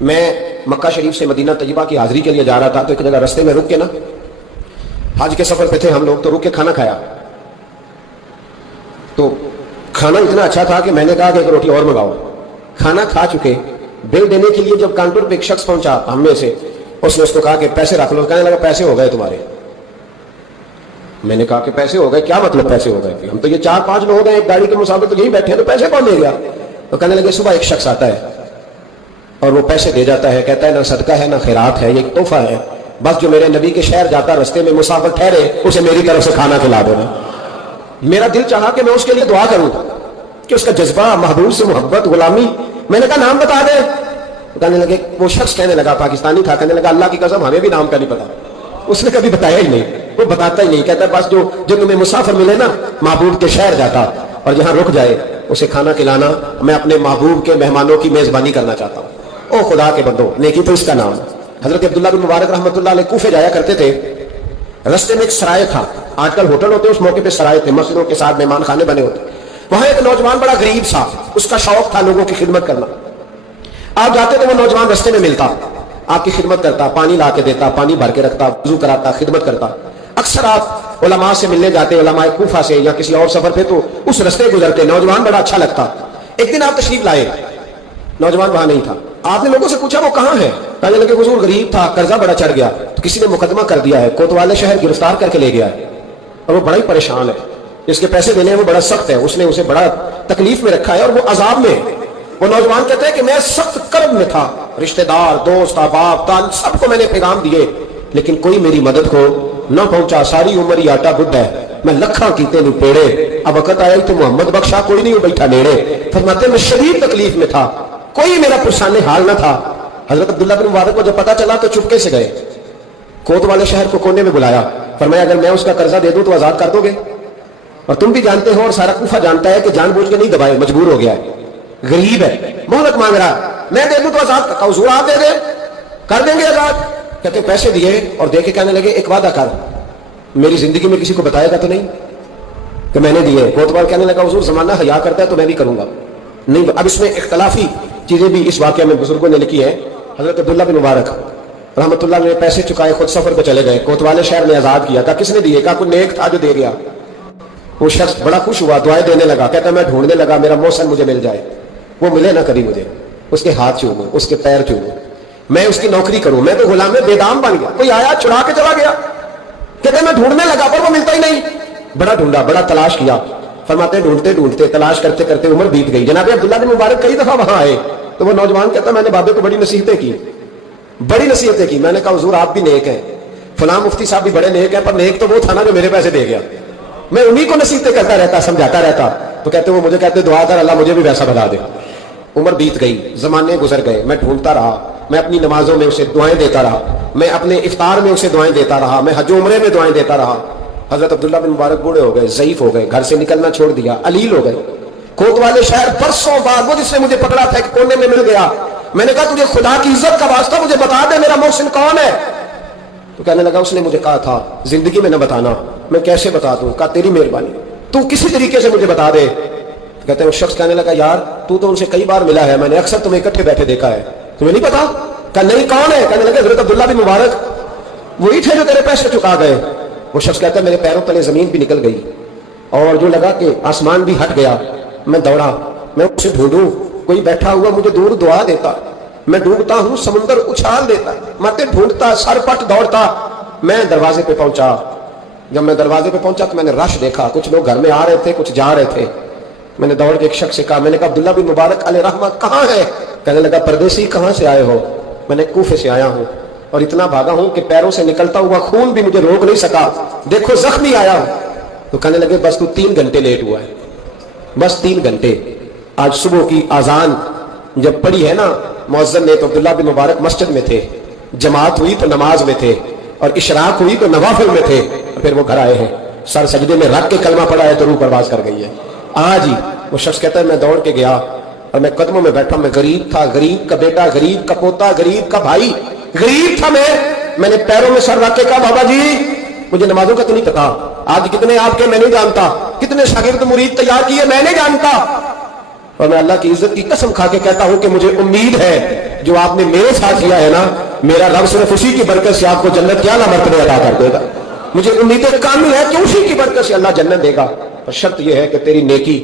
میں مکہ شریف سے مدینہ طیبہ کی حاضری کے لیے جا رہا تھا، تو ایک جگہ رستے میں رک کے نا، حج کے سفر پہ تھے ہم لوگ، تو رک کے کھانا کھایا. تو کھانا اتنا اچھا تھا کہ میں نے کہا کہ ایک روٹی اور منگاؤ. کھانا کھا چکے، بل دینے کے لیے جب کاؤنٹر پہ ایک شخص پہنچا ہم میں سے، اس نے اس کو کہا کہ پیسے رکھ لو. کہنے لگا پیسے ہو گئے تمہارے. میں نے کہا کہ پیسے ہو گئے؟ کیا مطلب پیسے ہو گئے؟ ہم تو یہ 4-5 لوگ ہیں ایک گاڑی کے مسافر، تو یہی بیٹھے ہیں، تو پیسے کون دے گیا؟ تو کہنے لگے صبح ایک شخص آتا ہے اور وہ پیسے دے جاتا ہے، کہتا ہے نہ صدقہ ہے نہ خیرات ہے، یہ ایک تحفہ ہے، بس جو میرے نبی کے شہر جاتا رستے میں مسافر ٹھہرے اسے میری طرف سے کھانا کھلا دینا. میرا دل چاہا کہ میں اس کے لیے دعا کروں کہ اس کا جذبہ، محبوب سے محبت، غلامی. میں نے کہا نام بتا دے. کہنے لگے، وہ شخص کہنے لگا، پاکستانی تھا، کہنے لگا اللہ کی قسم ہمیں بھی نام کا نہیں پتا. اس نے کبھی بتایا ہی نہیں، وہ بتاتا ہی نہیں، کہتا بس جو تمہیں مسافر ملے نا محبوب کے شہر جاتا اور جہاں رک جائے اسے کھانا کھلانا، میں اپنے محبوب کے مہمانوں کی میزبانی کرنا چاہتا ہوں. او خدا کے بندو، نیکی تو اس کا نام. حضرت عبداللہ بن مبارک رحمۃ اللہ علیہ کوفے جایا کرتے تھے. رستے میں ایک سرائے تھا، آج کل ہوٹل ہوتے ہیں، اس موقع پہ سرائے تھے، مسجدوں کے ساتھ مہمان خانے بنے ہوتے. وہاں ایک نوجوان بڑا غریب تھا، اس کا شوق تھا لوگوں کی خدمت کرنا. آپ جاتے تو وہ نوجوان رستے میں ملتا، آپ کی خدمت کرتا، پانی لا کے دیتا، پانی بھر کے رکھتا، وضو کراتا، خدمت کرتا. اکثر آپ علماء سے ملنے جاتے، علماء کوفہ سے یا کسی اور سفر پہ، تو اس رستے گزرتے، نوجوان بڑا اچھا لگتا. ایک دن آپ تشریف لائے، نوجوان وہاں نہیں تھا. آپ نے لوگوں سے پوچھا وہ کہاں ہے؟ کہنے لگے حضور غریب تھا، قرضہ بڑا چڑھ گیا، تو کسی نے مقدمہ کر دیا ہے، کوتوالے شہر گرفتار کر کے لے گیا ہے اور وہ بڑا ہی پریشان ہے، جس کے پیسے دینے ہیں وہ بڑا سخت ہے، اس نے اسے بڑا تکلیف میں رکھا ہے اور وہ عذاب میں. وہ نوجوان کہتے ہیں کہ میں سخت کرب میں تھا، رشتہ دار، دوست، احباب، تال سب کو میں نے پیغام دیے، لیکن کوئی میری مدد کو نہ پہنچا. ساری عمر یہ آٹا بدھ ہے، میں لکھاں کیتے نہیں پیڑے، اب وقت آیا تو محمد بخشا کوئی نہیں بیٹھا نیڑے. فرماتے میں شدید تکلیف میں تھا، کوئی میرا پرسان حال نہ تھا. حضرت عبداللہ بن مبارک کو جب پتا چلا تو چپکے سے گئے، کوت والے شہر کو کونے میں بلایا، فرمایا اگر میں اس کا قرضہ دے دوں تو آزاد کر دو گے؟ اور تم بھی جانتے ہو اور سارا کوفہ جانتا ہے کہ جان بوجھ کے نہیں دبائے، مجبور ہو گیا ہے، غریب ہے، مہلت مانگ رہا. میں دے دوں تو آزاد کر، حضور آپ دے دیں، کر دیں گے آزاد. کہتے پیسے دیے اور دے کے کہنے لگے ایک وعدہ کر، میری زندگی میں کسی کو بتائے گا تو نہیں کہ میں نے دیے؟ کوتوال کہنے لگا حضور زمانہ حیا کرتا ہے تو میں بھی کروں گا. نہیں. اب اس میں اختلافی چیزیں بھی اس واقعہ میں بزرگوں نے لکھی ہیں. حضرت عبداللہ بن مبارک رحمۃ اللہ نے پیسے چکائے، خود سفر پہ چلے گئے، کوتوالے شہر نے آزاد کیا. کہا کس نے دیے؟ کہا کوئی نیک تھا جو دے گیا. وہ شخص بڑا خوش ہوا، دعائیں دینے لگا، کہتا میں ڈھونڈنے لگا میرا محسن مجھے مل جائے، وہ ملے نہ کبھی مجھے، اس کے ہاتھ چوموں، اس کے پیر چوموں، میں اس کی نوکری کروں، میں تو غلام بے دام بن گیا. کوئی آیا چڑھا کے چلا گیا. کہتے میں ڈھونڈنے لگا پر وہ ملتا ہی نہیں. بڑا ڈھونڈا، بڑا تلاش کیا. فرماتے ڈھونڈتے ڈھونڈتے تلاش کرتے کرتے عمر بیت گئی. جناب عبداللہ بن مبارک کئی دفعہ وہاں آئے تو وہ نوجوان کہتا میں نے بابے کو بڑی نصیحتیں کی. میں نے کہا حضور آپ بھی نیک ہیں، فلاں مفتی صاحب بھی بڑے نیک ہیں، پر نیک تو وہ تھا نا جو میرے پیسے دے گیا. میں انہی کو نصیحتیں کرتا رہتا، سمجھاتا رہتا. تو کہتے وہ مجھے کہتے دعا کر اللہ مجھے بھی ویسا بنا دے. عمر بیت گئی، زمانے گزر گئے، میں ڈھونڈتا رہا، میں اپنی نمازوں میں اسے دعائیں دیتا رہا، میں اپنے افطار میں اسے دعائیں دیتا رہا، میں حج و عمرے میں دعائیں دیتا رہا. حضرت عبداللہ بن مبارک بوڑھے ہو گئے، ضعیف ہو گئے، گھر سے نکلنا چھوڑ دیا، علیل ہو گئے. کوتوالے شہر برسوں بعد وہ جس نے مجھے پکڑا تھا ایک کونے میں مل گیا. میں نے کہا تجھے خدا کی عزت کا واسطہ مجھے بتا دے میرا محسن کون ہے؟ تو کہنے لگا اس نے مجھے کہا تھا زندگی میں نہ بتانا. میں کیسے بتا دوں؟ کہا تیری مہربانی، تو کسی طریقے سے مجھے بتا دے. کہتے ہیں وہ شخص کہنے لگا یار تو ان سے کئی بار ملا ہے، میں نے اکثر تمہیں اکٹھے بیٹھے دیکھا ہے، تمہیں نہیں پتا؟ کہا نہیں کون ہے؟ کہنے لگا حضرت عبداللہ بن مبارک، وہی تھے جو تیرے پیسے چکا گئے. وہ شخص کہتا ہے میرے پیروں تلے زمین بھی نکل گئی اور جو لگا کہ آسمان بھی ہٹ گیا. میں دوڑا، میں اسے ڈھونڈوں، کوئی بیٹھا ہوا مجھے دور دعا دیتا، میں ڈوبتا ہوں سمندر اچھال دیتا، ماتے ڈھونڈتا، سر پٹ دوڑتا. میں دروازے پہ پہنچا. جب میں دروازے پہ پہنچا تو میں نے رش دیکھا، کچھ لوگ گھر میں آ رہے تھے، کچھ جا رہے تھے. میں نے دوڑ کے ایک شخص سے کہا، میں نے کہا عبداللہ بن مبارک علیہ رحمہ کہاں ہے؟ کہنے لگا پردیسی کہاں سے آئے ہو؟ میں نے کوفے سے آیا ہوں اور اتنا بھاگا ہوں کہ پیروں سے نکلتا ہوا خون بھی مجھے روک نہیں سکا، دیکھو زخمی آیا ہوں. تو کہنے لگے بس تو 3 گھنٹے لیٹ ہوا ہے، بس 3 گھنٹے. آج صبح کی اذان جب پڑھی ہے نا مؤذن نے تو عبداللہ بن مبارک مسجد میں تھے، جماعت ہوئی تو نماز میں تھے، اور اشراق ہوئی تو نوافل میں تھے، اور پھر وہ گھر آئے ہیں، سر سجدے میں رکھ کے کلمہ پڑھا ہے تو روح پرواز کر گئی ہے. آج ہی وہ شخص کہتا ہے میں دوڑ کے گیا اور میں قدموں میں بیٹھا. میں غریب تھا، غریب کا بیٹا، غریب کا پوتا، غریب کا بھائی، غریب تھا. میں نے پیروں میں سر رکھ کے کہا بابا جی مجھے نمازوں کا تو نہیں پتا، آج کتنے آپ کے میں نہیں جانتا، کتنے شاگرد مرید تیار کیے میں نہیں جانتا، اور میں اللہ کی عزت کی قسم کھا کے کہتا ہوں کہ مجھے امید ہے جو آپ نے میرے ساتھ کیا ہے نا، میرا رب صرف اسی کی برکت سے آپ کو جنت کیا نہ مرتبہ عطا کر دے گا. مجھے امید کامل ہے کہ اسی کی برکت سے اللہ جنت دے گا، پر شرط یہ ہے کہ تیری نیکی